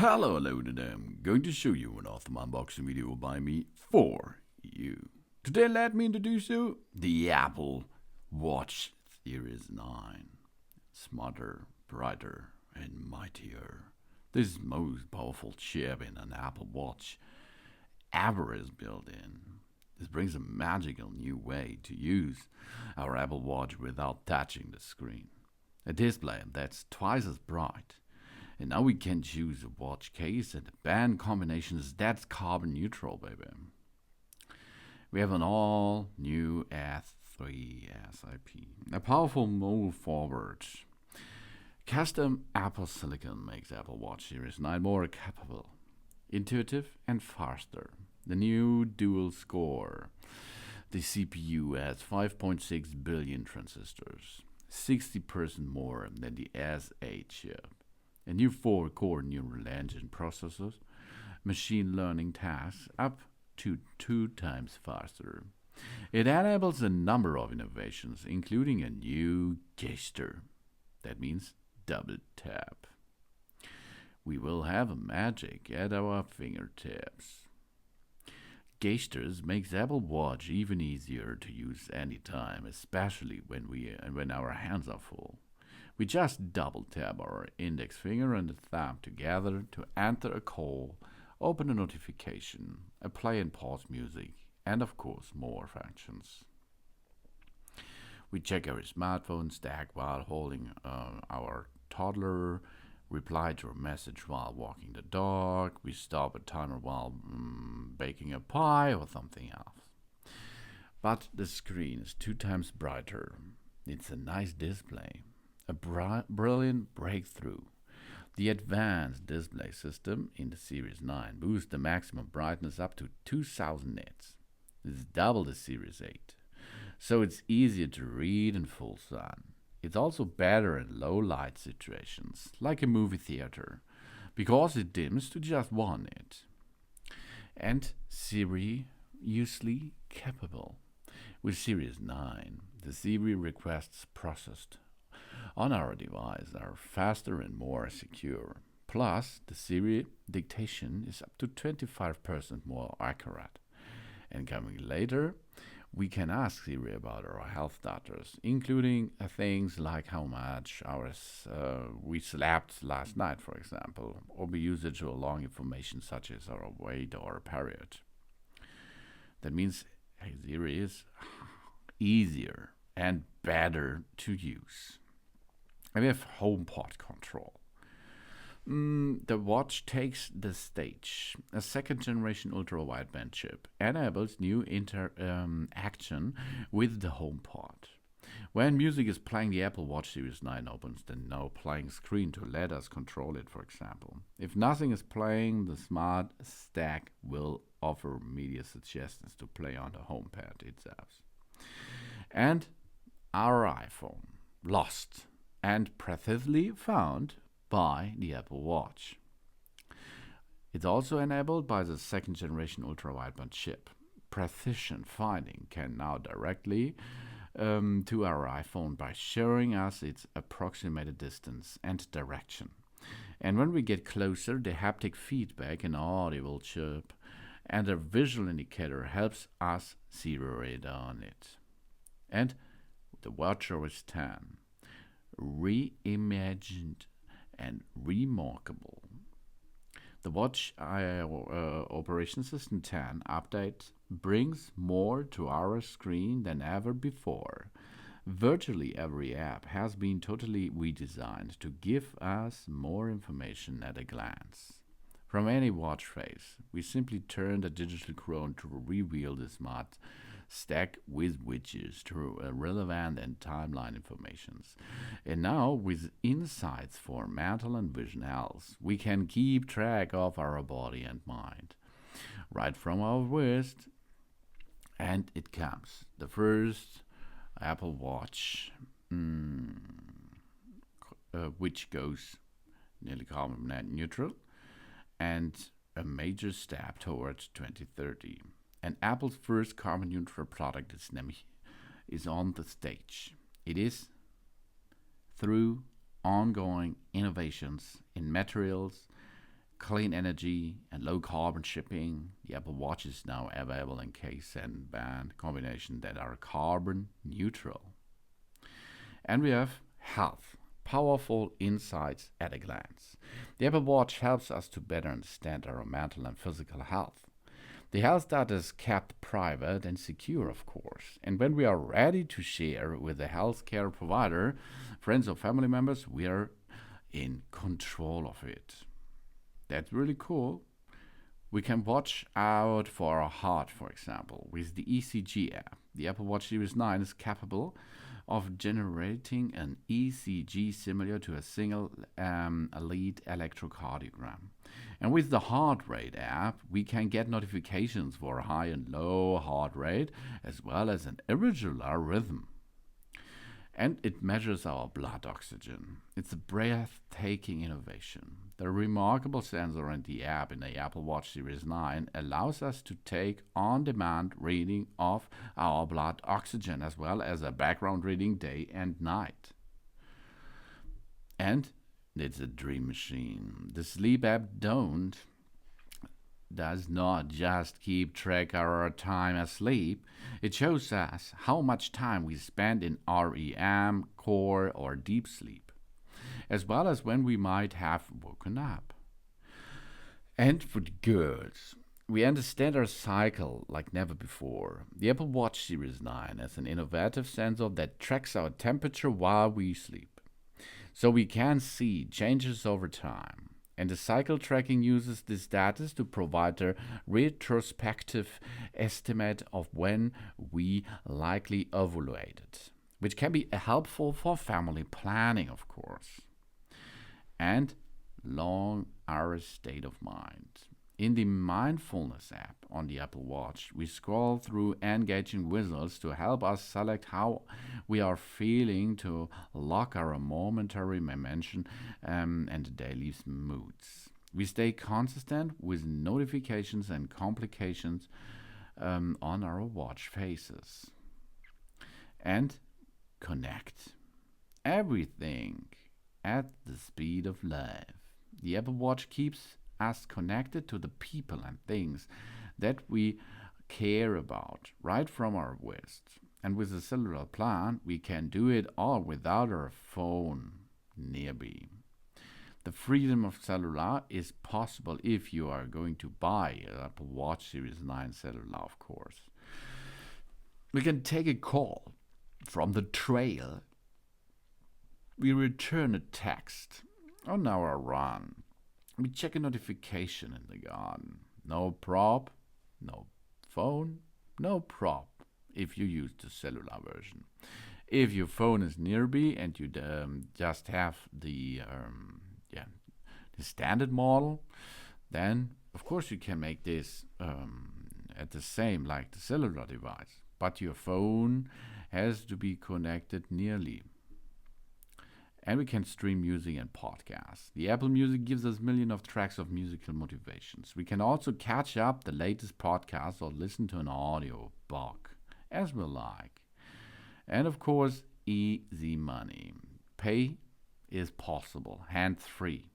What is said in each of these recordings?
Hello today. I'm going to show you an awesome unboxing video by me for you. Today let me introduce you the Apple Watch Series 9. Smarter, brighter, and mightier. This most powerful chip in an Apple Watch ever is built in. This brings a magical new way to use our Apple Watch without touching the screen. A display that's twice as bright. And now we can choose a watch case and a band combinations that's carbon neutral, baby. We have an all new S3 SIP, a powerful move forward. Custom Apple Silicon makes Apple Watch Series 9 more capable, intuitive, and faster. The new dual score. The CPU has 5.6 billion transistors, 60% more than the S8 chip. A new 4-core neural engine processors, machine learning tasks up to 2 times faster. It enables a number of innovations, including a new gesture. That means double tap. We will have a magic at our fingertips. Gestures makes Apple Watch even easier to use anytime, especially when our hands are full. We just double tap our index finger and the thumb together to enter a call, open a notification, play and pause music, and of course more functions. We check our smartphone stack while holding our toddler, reply to a message while walking the dog, we stop a timer while baking a pie or something else. But the screen is 2 times brighter. It's a nice display. A brilliant breakthrough. The advanced display system in the Series 9 boosts the maximum brightness up to 2000 nits. This is double the Series 8. So it's easier to read in full sun. It's also better in low light situations, like a movie theater, because it dims to just 1 nit. And seriously capable. With Series 9, the Siri requests processed on our device are faster and more secure. Plus, the Siri dictation is up to 25% more accurate. And coming later, we can ask Siri about our health data, including things like how much hours we slept last night, for example, or we use it to along information such as our weight or period. That means Siri is easier and better to use. And we have HomePod control. The watch takes the stage. A second-generation ultra-wideband chip enables new interaction with the HomePod. When music is playing, the Apple Watch Series 9 opens the now playing screen to let us control it, for example. If nothing is playing, the smart stack will offer media suggestions to play on the HomePod itself. And our iPhone, lost and precisely found by the Apple Watch. It's also enabled by the second-generation ultra-wideband chip. Precision finding can now directly to our iPhone by showing us its approximated distance and direction. And when we get closer, the haptic feedback and audible chip and a visual indicator helps us zero in on it. And the watchOS 10, reimagined and remarkable. The Watch Operation System 10 update brings more to our screen than ever before. Virtually every app has been totally redesigned to give us more information at a glance. From any watch face, we simply turn the digital crown to reveal the smart stack with widgets to relevant and timeline informations. And now, with insights for mental and vision health, we can keep track of our body and mind right from our wrist. And it comes. The first Apple Watch, which goes nearly carbon net neutral, and a major step towards 2030. And Apple's first carbon neutral product is on the stage. It is through ongoing innovations in materials, clean energy and low carbon shipping. The Apple Watch is now available in case and band combinations that are carbon neutral. And we have health, powerful insights at a glance. The Apple Watch helps us to better understand our mental and physical health. The health data is kept private and secure, of course. And when we are ready to share with a healthcare provider, friends or family members, we are in control of it. That's really cool. We can watch out for our heart, for example, with the ECG app. The Apple Watch Series 9 is capable of generating an ECG similar to a single lead electrocardiogram. And with the heart rate app, we can get notifications for high and low heart rate, as well as an irregular rhythm. And it measures our blood oxygen. It's a breathtaking innovation. The remarkable sensor in the app in the Apple Watch Series 9 allows us to take on-demand reading of our blood oxygen, as well as a background reading day and night. And it's a dream machine. The sleep app does not just keep track of our time asleep. It shows us how much time we spend in REM, core, or deep sleep, as well as when we might have woken up. And for the girls, we understand our cycle like never before. The Apple Watch Series 9 has an innovative sensor that tracks our temperature while we sleep, so we can see changes over time. And the cycle tracking uses this data to provide a retrospective estimate of when we likely ovulated, which can be helpful for family planning, of course. And long hours state of mind. In the Mindfulness app on the Apple Watch, we scroll through engaging visuals to help us select how we are feeling to lock our momentary momentum and daily moods. We stay consistent with notifications and complications on our watch faces. And connect. Everything at the speed of life. The Apple Watch keeps us connected to the people and things that we care about right from our wrist. And with a cellular plan, we can do it all without our phone nearby. The freedom of cellular is possible if you are going to buy an Apple Watch Series 9 cellular, of course. We can take a call from the trail. We return a text on our run. We check a notification in the garden. No prop, no phone, no prop if you use the cellular version. If your phone is nearby and you just have the standard model, then of course you can make this at the same like the cellular device. But your phone has to be connected nearly. And we can stream music and podcasts. The Apple Music gives us millions of tracks of musical motivations. We can also catch up the latest podcasts or listen to an audio book as we like. And of course, easy money. Pay is possible, hands-free,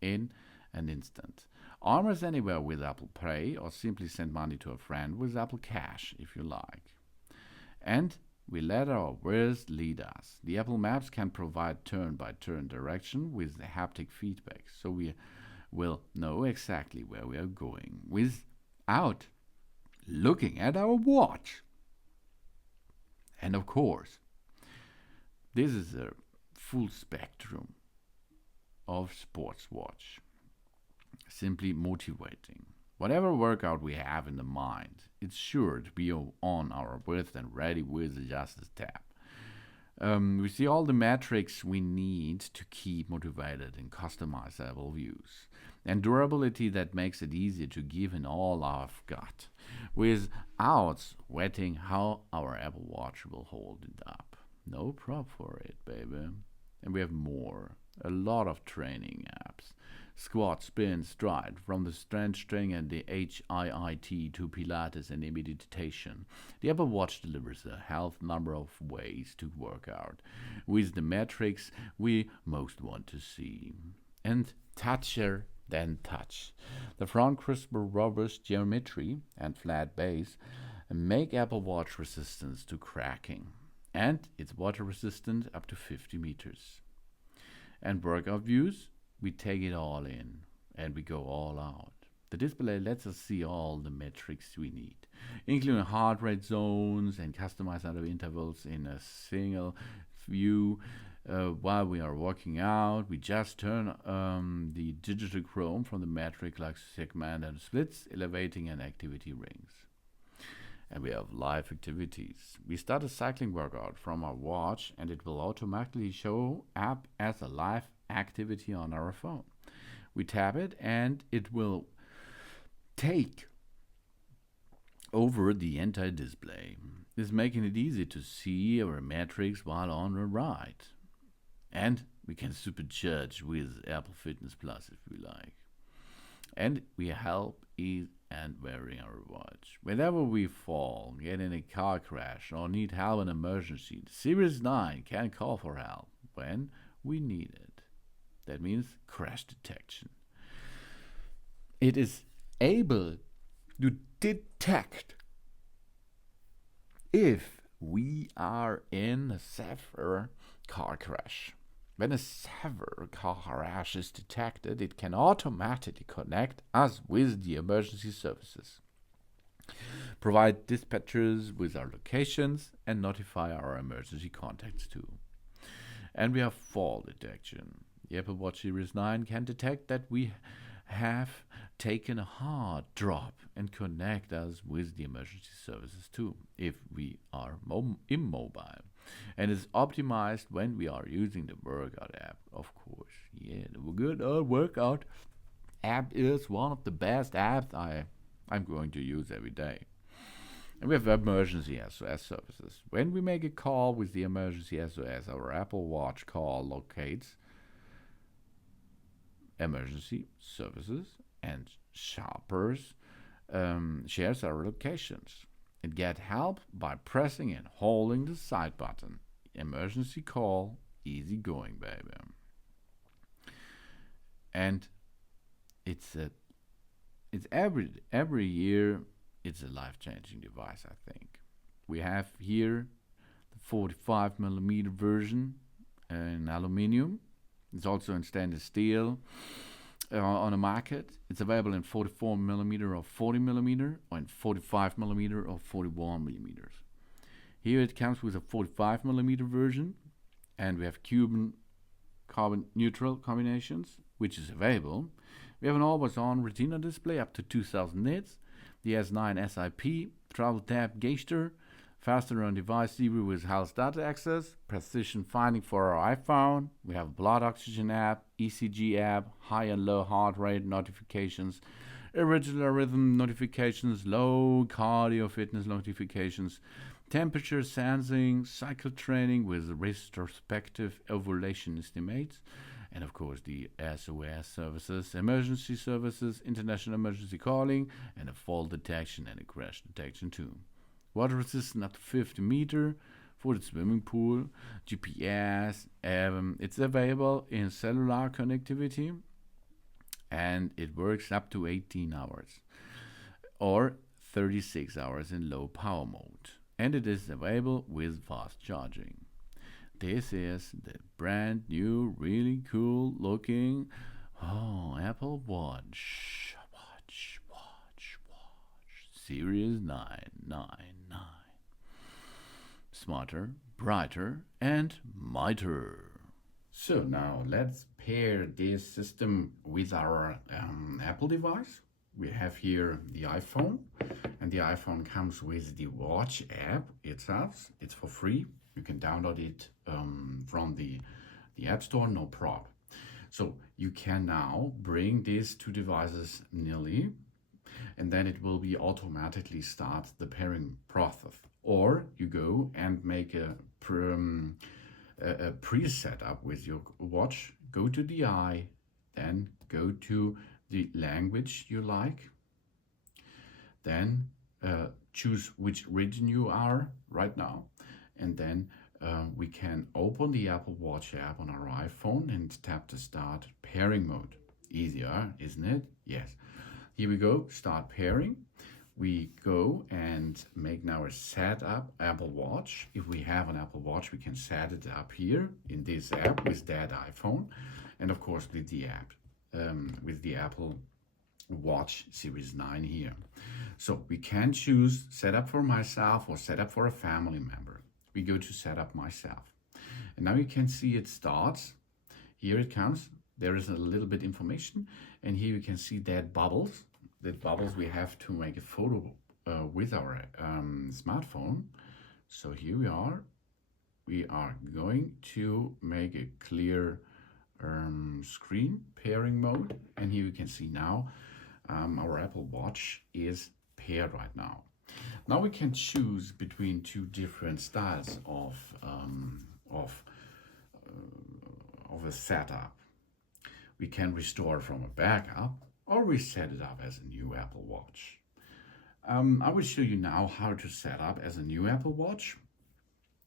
in an instant. Almost anywhere with Apple Pay, or simply send money to a friend with Apple Cash if you like. And we let our wrist lead us. The Apple Maps can provide turn-by-turn direction with haptic feedback, so we will know exactly where we are going without looking at our watch. And of course, this is a full spectrum of sports watch. Simply motivating. Whatever workout we have in the mind, it's sure to be on our wrist and ready with just a tap. We see all the metrics we need to keep motivated in customizable views. And durability that makes it easier to give in all I've got, without sweating how our Apple Watch will hold it up. No prop for it, baby. And we have more. A lot of training apps. Squat, spin, stride, from the strength training and the HIIT to Pilates and meditation. The Apple Watch delivers a health number of ways to work out, with the metrics we most want to see. And toucher then touch. The front crisper, robust geometry and flat base make Apple Watch resistant to cracking, and it's water resistant up to 50 meters. And workout views, we take it all in and we go all out. The display lets us see all the metrics we need, including heart rate zones and customized other intervals in a single view. While we are working out, we just turn the digital chrome from the metric like segment and splits, elevating and activity rings. And we have live activities. We start a cycling workout from our watch and it will automatically show up as a live activity on our phone. We tap it and it will take over the entire display. This is making it easy to see our metrics while on a ride. And we can supercharge with Apple Fitness Plus if we like. And we help ease and wearing our watch. Whenever we fall, get in a car crash, or need help in an emergency, the Series 9 can call for help when we need it. That means crash detection. It is able to detect if we are in a severe car crash. When a severe car crash is detected, it can automatically connect us with the emergency services, provide dispatchers with our locations, and notify our emergency contacts too. And we have fall detection. The Apple Watch Series 9 can detect that we have taken a hard drop and connect us with the emergency services too, if we are immobile. And is optimized when we are using the workout app, of course. Yeah, the good workout app is one of the best apps I'm going to use every day. And we have emergency SOS services. When we make a call with the emergency SOS, our Apple Watch call locates emergency services and shoppers shares our locations. It get help by pressing and holding the side button. Emergency call, easy going, baby. And it's every year it's a life-changing device, I think. We have here the 45 millimeter version in aluminium. It's also in stainless steel. On the market, it's available in 44 millimeter or 40 millimeter, or in 45 millimeter or 41 millimeters. Here it comes with a 45 millimeter version, and we have carbon neutral combinations, which is available. We have an always-on retina display up to 2000 nits, the S9 SIP, travel tab gauger, faster on-device zero with health data access, precision finding for our iPhone. We have a blood oxygen app, ECG app, high and low heart rate notifications, irregular rhythm notifications, low cardio fitness notifications, temperature sensing, cycle training with retrospective ovulation estimates, and of course the SOS services, emergency services, international emergency calling, and a fall detection and a crash detection too. Water resistant up to 50 meter for the swimming pool, GPS. It's available in cellular connectivity, and it works up to 18 hours or 36 hours in low power mode. And it is available with fast charging. This is the brand new, really cool looking Apple Watch. Series 999. Smarter, brighter, and mightier. So now let's pair this system with our Apple device. We have here the iPhone, and the iPhone comes with the Watch app itself. It's for free. You can download it from the App Store, no problem. So you can now bring these two devices nearly, and then it will be automatically start the pairing process. Or you go and make a pre-setup with your watch, go to the eye, then go to the language you like, then choose which region you are right now, and then we can open the Apple Watch app on our iPhone and tap the start pairing mode. Easier, isn't it? Yes. Here we go, start pairing. We go and make now a setup Apple Watch. If we have an Apple Watch, we can set it up here in this app with that iPhone. And of course with the app, with the Apple Watch Series 9 here. So we can choose setup for myself or setup for a family member. We go to setup myself. And now you can see it starts. Here it comes. There is a little bit information. And here you can see that bubbles. That bubbles we have to make a photo with our smartphone. So here we are. We are going to make a clear screen pairing mode. And here you can see now our Apple Watch is paired right now. Now we can choose between two different styles of a setup. We can restore from a backup or we set it up as a new Apple Watch. I will show you now how to set up as a new Apple Watch.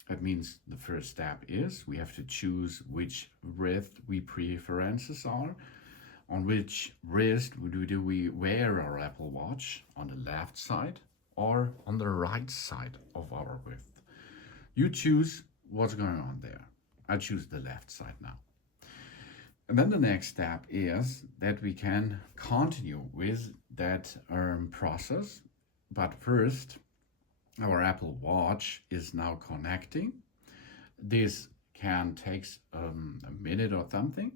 That means the first step is we have to choose which wrist we preferences are. On which wrist do we wear our Apple Watch, on the left side or on the right side of our wrist. You choose what's going on there. I choose the left side now. And then the next step is that we can continue with that process. But first, our Apple Watch is now connecting. This can take a minute or something.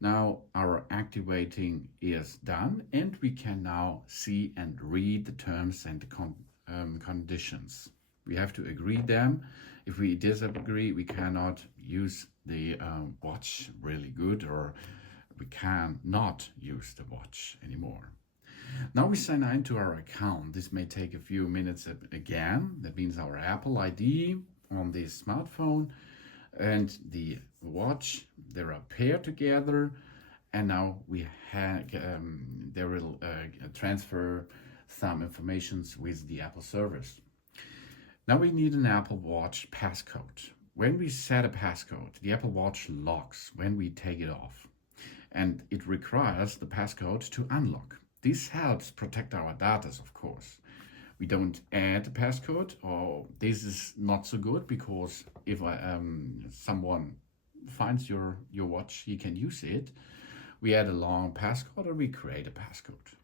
Now our activating is done and we can now see and read the terms and conditions. We have to agree them. If we disagree, we cannot use the watch really good, or we can not use the watch anymore. Now we sign in to our account. This may take a few minutes again. That means our Apple ID on the smartphone and the watch, they are paired together, and now we they will transfer some informations with the Apple service. Now we need an Apple Watch passcode. When we set a passcode, the Apple Watch locks when we take it off, and it requires the passcode to unlock. This helps protect our data, of course. We don't add a passcode, or this is not so good, because if someone finds your watch, he can use it. We add a long passcode or we create a passcode.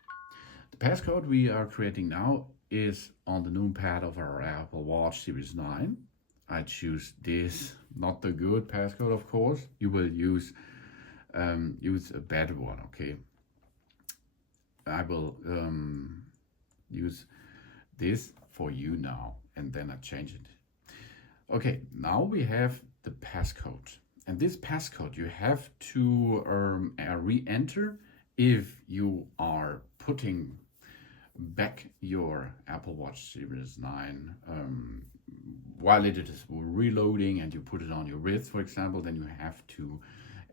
The passcode we are creating now is on the numpad of our Apple Watch Series 9. I choose this, not the good passcode, of course. You will use a better one, okay? I will use this for you now, and then I change it. Okay, now we have the passcode, and this passcode you have to re-enter if you are putting back your Apple Watch Series 9 while it is reloading and you put it on your wrist, for example. Then you have to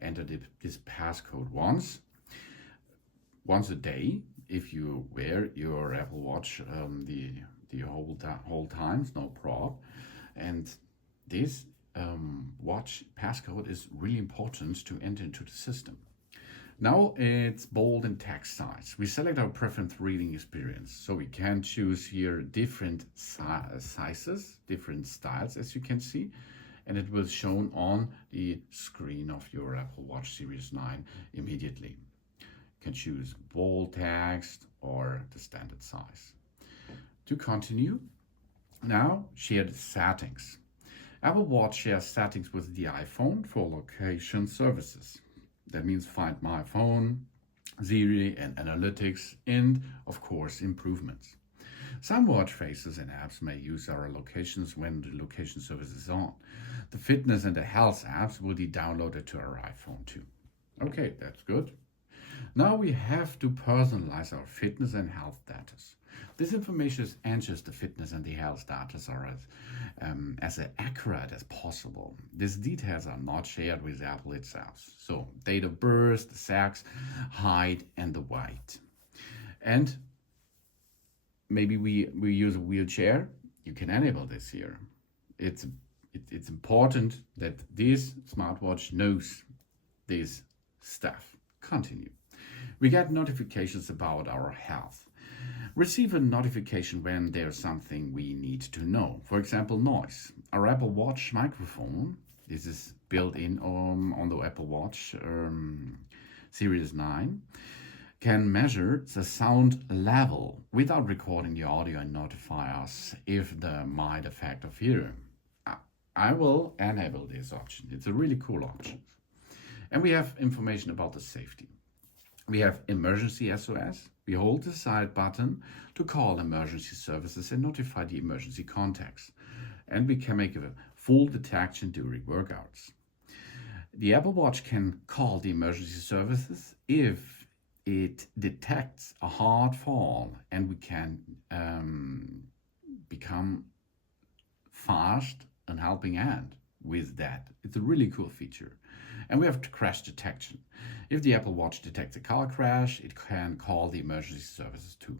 enter this passcode once a day. If you wear your Apple Watch the whole times, no problem. And this watch passcode is really important to enter into the system. Now it's bold and text size. We select our preference reading experience. So we can choose here different sizes, different styles, as you can see. And it will shown on the screen of your Apple Watch Series 9 immediately. You can choose bold text or the standard size. To continue, now share the settings. Apple Watch shares settings with the iPhone for location services. That means Find My Phone, Siri and analytics, and of course improvements. Some watch faces and apps may use our locations when the location service is on. The fitness and the health apps will be downloaded to our iPhone too. Okay, that's good. Now we have to personalize our fitness and health data. This information ensures the fitness and the health data are as accurate as possible. These details are not shared with Apple itself. So date of birth, the sex, height, and the weight. And maybe we use a wheelchair. You can enable this here. It's important that this smartwatch knows this stuff. Continue. We get notifications about our health. Receive a notification when there's something we need to know. For example, noise. Our Apple Watch microphone, this is built in on the Apple Watch Series 9, can measure the sound level without recording the audio and notify us if there might affect of hearing. I will enable this option. It's a really cool option. And we have information about the safety. We have emergency SOS. We hold the side button to call emergency services and notify the emergency contacts. And we can make a full detection during workouts. The Apple Watch can call the emergency services if it detects a hard fall, and we can become fast and helping hand with that. It's a really cool feature. And we have crash detection. If the Apple Watch detects a car crash, it can call the emergency services too.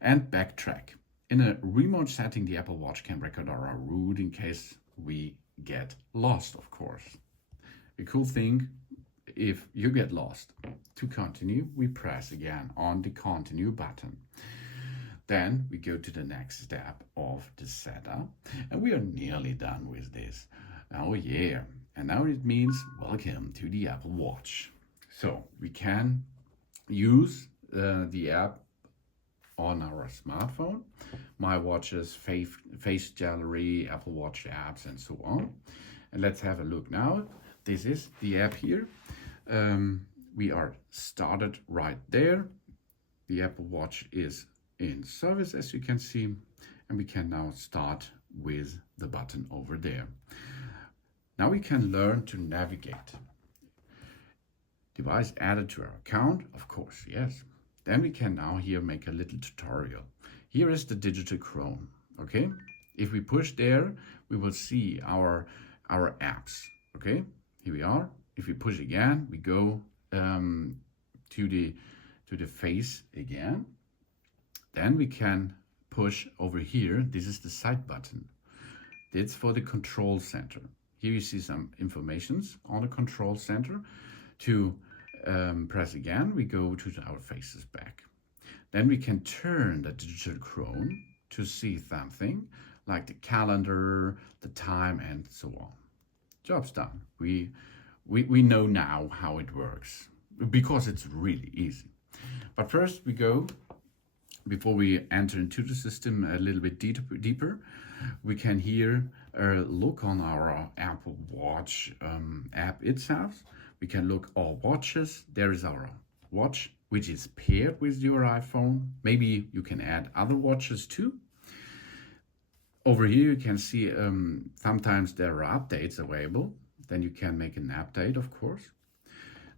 And backtrack. In a remote setting, the Apple Watch can record our route in case we get lost, of course. A cool thing, if you get lost, to continue, we press again on the continue button. Then we go to the next step of the setup, and we are nearly done with this. Oh yeah, and now it means welcome to the Apple Watch. So we can use the app on our smartphone, My Watches, Face Gallery, Apple Watch apps, and so on. And let's have a look now. This is the app here. We are started right there. The Apple Watch is in service, as you can see, and we can now start with the button over there. Now we can learn to navigate. Device added to our account, of course, yes. Then we can now here make a little tutorial. Here is the digital Chrome, okay? If we push there, we will see our apps, okay? Here we are. If we push again, we go to the face again. Then we can push over here. This is the side button. It's for the control center. Here you see some informations on the control center. To press again, we go to our faces back. Then we can turn the digital Chrome to see something like the calendar, the time, and so on. Job's done. We know now how it works because it's really easy. But first we go, before we enter into the system a little bit deeper, we can here look on our Apple Watch app itself. We can look all watches. There is our watch, which is paired with your iPhone. Maybe you can add other watches too. Over here you can see sometimes there are updates available. Then you can make an update, of course.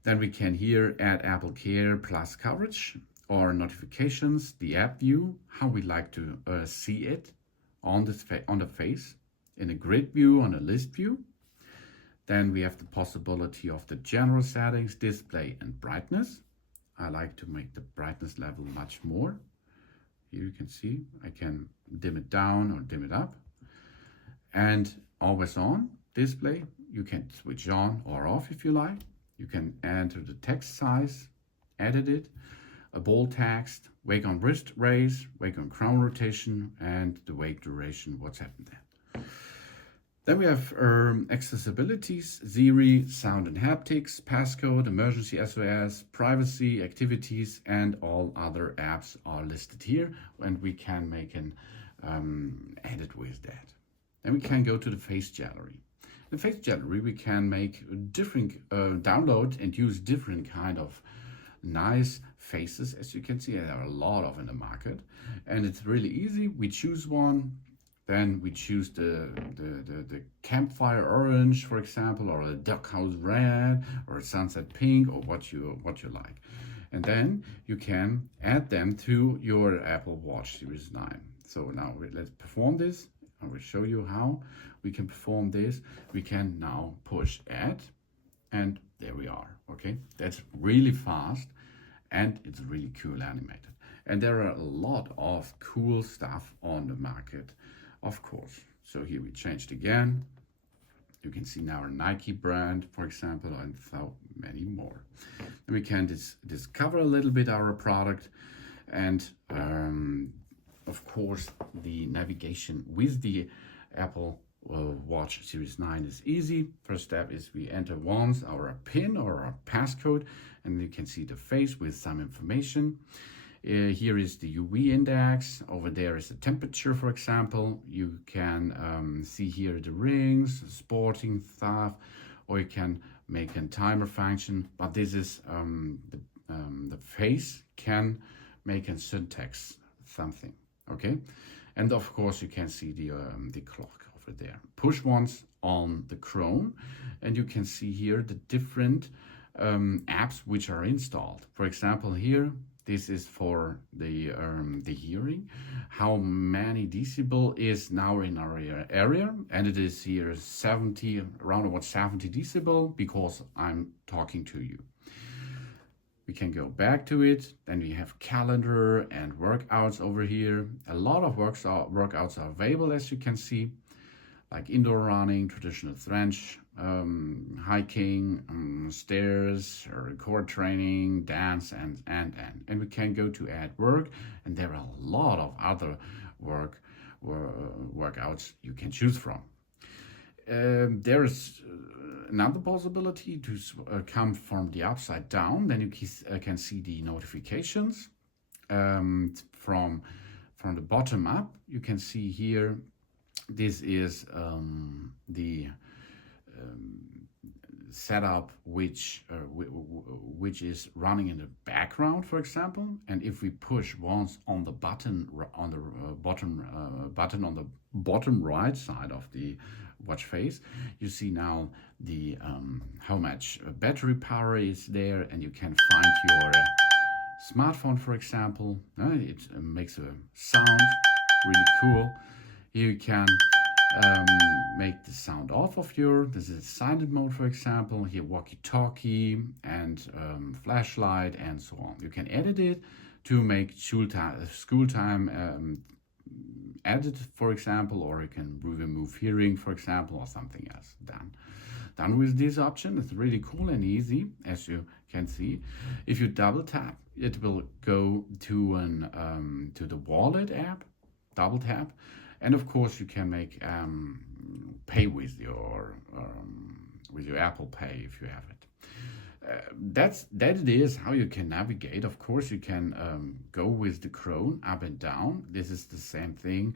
Then we can here add Apple Care Plus coverage or notifications, the app view, how we like to see it on the face, in a grid view, on a list view. Then we have the possibility of the general settings, display and brightness. I like to make the brightness level much more. Here you can see I can dim it down or dim it up. And always on display, you can switch on or off if you like. You can enter the text size, edit it, a bold text, wake on wrist raise, wake on crown rotation, and the wake duration, what's happened there. Then we have accessibilities, Siri, sound and haptics, passcode, emergency SOS, privacy, activities, and all other apps are listed here, and we can make an edit with that. Then we can go to the face gallery. In the face gallery, we can make different download and use different kind of nice faces. As you can see, there are a lot of in the market, and it's really easy. We choose one. Then we choose the campfire orange, for example, or a duck house red, or a sunset pink, or what you like. And then you can add them to your Apple Watch Series 9. So now let's perform this. I will show you how we can perform this. We can now push add, and there we are. Okay, that's really fast, and it's really cool animated. And there are a lot of cool stuff on the market, of course. So here we changed again. You can see now our Nike brand, for example, and so many more. we can discover a little bit our product, and of course the navigation with the Apple Watch Series 9 is easy. First step is we enter once our PIN or our passcode, and you can see the face with some information. Here is the UV index. Over there is the temperature, for example. You can see here the rings, sporting stuff, or you can make a timer function. But this is the face can make a syntax something. Okay, and of course you can see the clock over there. Push once on the Chrome, and you can see here the different apps which are installed. For example, here this is for the hearing. How many decibel is now in our area, and it is here 70, around about 70 decibel, because I'm talking to you. We can go back to it. Then we have calendar and workouts over here. A lot of workouts are available, as you can see, like indoor running, traditional strength, hiking, stairs, or core training, dance, and we can go to add work, and there are a lot of other workouts you can choose from. There is another possibility to come from the upside down. Then you can see the notifications from the bottom up. You can see here, this is the setup which is running in the background, for example. And if we push once on the button on the button on the bottom right side of the watch face, you see now the how much battery power is there, and you can find your smartphone, for example. It makes a sound, really cool. Here you can make the sound off of this is silent mode, for example. Here walkie-talkie and flashlight and so on. You can edit it to make school time edit, for example, or you can remove hearing, for example, or something else. Done with this option. It's really cool and easy, as you can see. If you double tap, it will go to the wallet app. Double tap. And of course, you can make pay with your Apple Pay if you have it. That it is how you can navigate. Of course, you can go with the Chrome up and down. This is the same thing,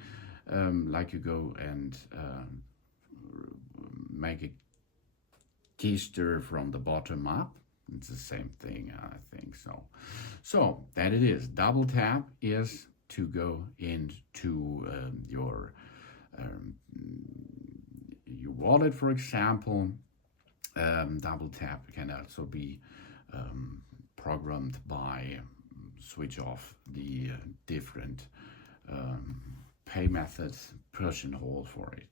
like you go and make a gesture from the bottom up. It's the same thing, I think so. So that it is. Double tap is to go into your wallet, for example. Double tap can also be programmed by switch off the different pay methods, push and hold for it.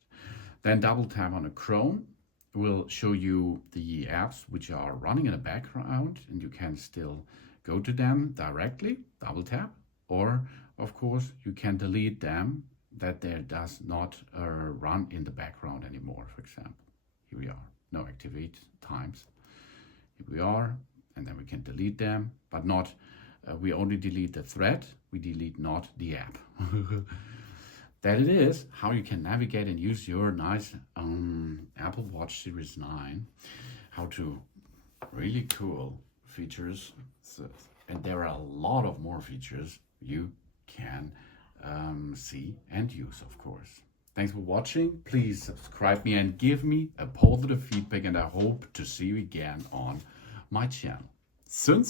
Then double tap on a Chrome will show you the apps which are running in the background, and you can still go to them directly, double tap, or of course you can delete them, that there does not run in the background anymore, for example. Here we are, no activate times. Here we are, and then we can delete them, but not, we only delete the thread, we delete not the app. That it is how you can navigate and use your nice Apple Watch Series 9. How to really cool features. So, and there are a lot of more features you can see and use, of course. Thanks for watching. Please subscribe me and give me a positive feedback, and I hope to see you again on my channel. Soon.